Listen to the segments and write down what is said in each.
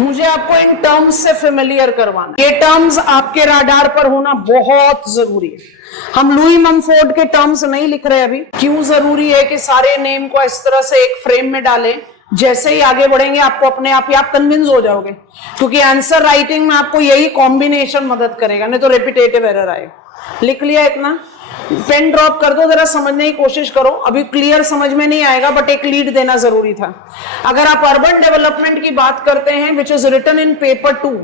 मुझे आपको in terms से फेमिलियर करवाना, ये टर्म्स आपके राडार पर होना बहुत जरूरी है। हम लुई ममफोर्ड के टर्म्स नहीं लिख रहे अभी। क्यों जरूरी है कि सारे नेम को इस तरह से एक फ्रेम में डालें, जैसे ही आगे बढ़ेंगे आपको अपने आप ही आप कन्विंस हो जाओगे, क्योंकि आंसर राइटिंग में आपको यही कॉम्बिनेशन मदद करेगा, नहीं तो रिपीटेटिव एरर आएगा। लिख लिया इतना? पेन ड्रॉप कर दो, जरा समझने की कोशिश करो। अभी क्लियर समझ में नहीं आएगा, बट एक लीड देना जरूरी था। अगर आप अर्बन डेवलपमेंट की बात करते हैं which is written in paper 2,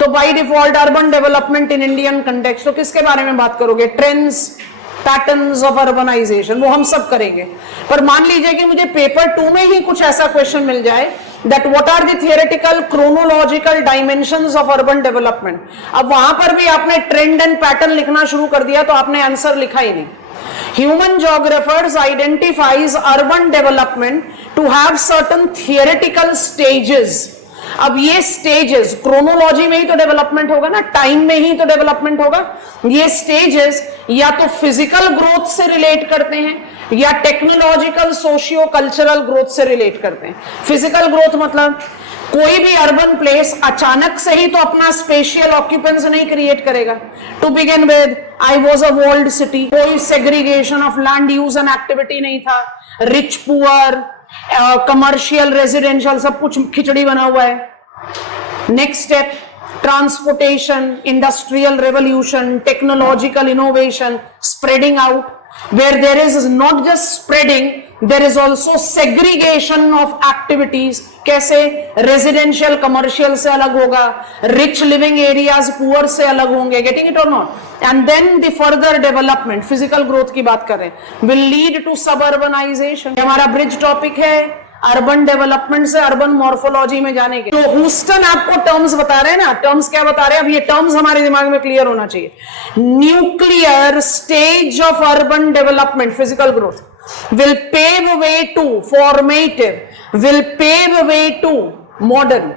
तो by default urban development in Indian context, तो किसके बारे में बात करोगे? ट्रेंड्स, पैटर्न्स ऑफ अर्बनाइजेशन, वो हम सब करेंगे। पर मान लीजिए कि मुझे पेपर 2 में ही कुछ ऐसा क्वेश्चन मिल जाए that what are the theoretical chronological dimensions of urban development, अब वहां पर भी आपने ट्रेंड एंड पैटर्न लिखना शुरू कर दिया तो आपने आंसर लिखा ही नहीं। Human geographers identifies urban development to have certain theoretical stages। अब ये स्टेजेस क्रोनोलॉजी में ही तो डेवलपमेंट होगा ना, टाइम में ही तो डेवलपमेंट होगा। ये स्टेजेस या तो फिजिकल ग्रोथ से रिलेट करते हैं या टेक्नोलॉजिकल सोशियो कल्चरल ग्रोथ से रिलेट करते हैं। फिजिकल ग्रोथ मतलब कोई भी अर्बन प्लेस अचानक से ही तो अपना स्पेशियल ऑक्यूपेंस नहीं क्रिएट करेगा। To begin with I was a walled city, कोई segregation of land use and activity नहीं था, रिच पुअर कमर्शियल रेजिडेंशियल सब कुछ खिचड़ी बना हुआ है। Next step transportation, industrial revolution, technological innovation, spreading out, where there is not just spreading, there is also segregation of activities। कैसे? Residential commercial से अलग होगा, रिच लिविंग एरियाज पुअर से अलग होंगे। Getting it or not? And then the further development, physical growth की बात करें, विल लीड टू सबअर्बनाइजेशन। हमारा ब्रिज टॉपिक है अर्बन डेवलपमेंट से अर्बन मॉर्फोलॉजी में जाने के। तो ह्यूस्टन आपको टर्म्स बता रहे हैं ना, टर्म्स क्या बता रहे हैं? अब ये टर्म्स हमारे दिमाग में क्लियर होना चाहिए। Nuclear stage of urban development, physical growth, will pave way to formative, will pave way to modern,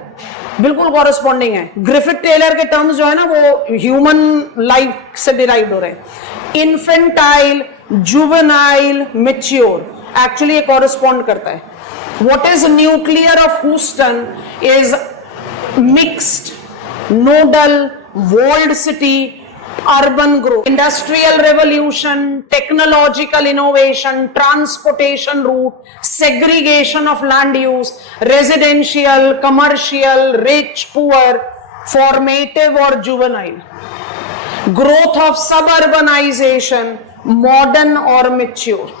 बिल्कुल कॉरेस्पॉन्डिंग है। ग्रिफिथ टेलर के टर्म्स जो है ना वो ह्यूमन लाइफ से डिराइव्ड हो रहे हैं। इन्फेंटाइल, जुवेनाइल, मैच्योर, एक्चुअली ये कॉरेस्पॉन्ड करता है। What is nuclear of Houston is mixed, nodal, walled city, urban growth, industrial revolution, technological innovation, transportation route, segregation of land use, residential, commercial, rich, poor, formative or juvenile, growth of suburbanization, modern or mature।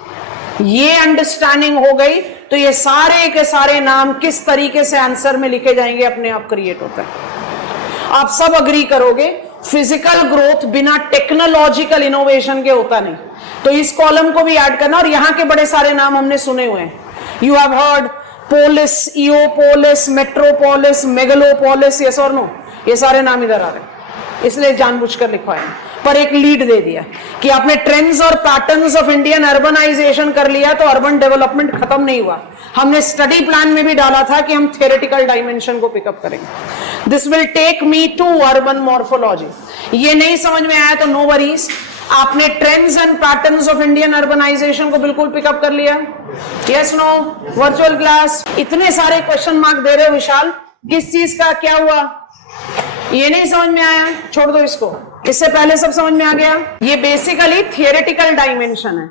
ये understanding हो गई तो ये सारे के सारे नाम किस तरीके से आंसर में लिखे जाएंगे अपने आप क्रिएट होता है। आप सब अग्री करोगे फिजिकल ग्रोथ बिना टेक्नोलॉजिकल इनोवेशन के होता नहीं। तो इस कॉलम को भी ऐड करना। और यहां के बड़े सारे नाम हमने सुने हुए हैं। You have heard polis, eopolis, metropolis, megalopolis, yes और नो, ये सारे नाम इधर आ रहे हैं, इसलिए जानबूझकर लिखवाया। पर एक लीड दे दिया कि आपने ट्रेंड्स और पैटर्न्स ऑफ इंडियन अर्बनाइजेशन कर लिया तो अर्बन डेवलपमेंट खत्म नहीं हुआ। हमने स्टडी प्लान में भी डाला था कि हम थ्योरेटिकल डायमेंशन को पिकअप करेंगे। This will take me to urban morphology. ये नहीं समझ में आया तो नो वरीज, आपने trends and patterns of Indian urbanisation को बिल्कुल पिकअप कर लिया। Yes no? वर्चुअल क्लास इतने सारे क्वेश्चन मार्क दे रहे हो विशाल, किस चीज का क्या हुआ? ये नहीं समझ में आया, छोड़ दो इसको। इससे पहले सब समझ में आ गया। ये बेसिकली थियोरेटिकल डायमेंशन है।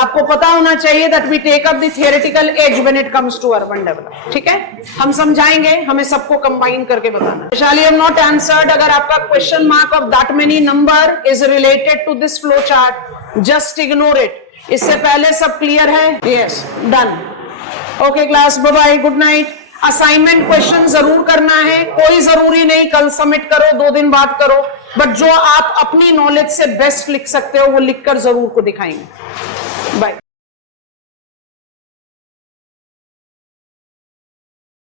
आपको पता होना चाहिए that we take up the theoretical as when it comes to urban development. ठीक है, हम समझाएंगे, हमें सबको कंबाइन करके बताना। Vaishali have not answered. अगर आपका question mark of that many number is related to this flow chart, just ignore it. इससे पहले सब क्लियर है? Yes, done. Okay class, bye bye, good night. Assignment question जरूर करना है, कोई जरूरी नहीं कल सबमिट करो, 2 दिन बाद करो, बट जो आप अपनी नॉलेज से बेस्ट लिख सकते हो वो लिखकर जरूर को दिखाएंगे। बाय।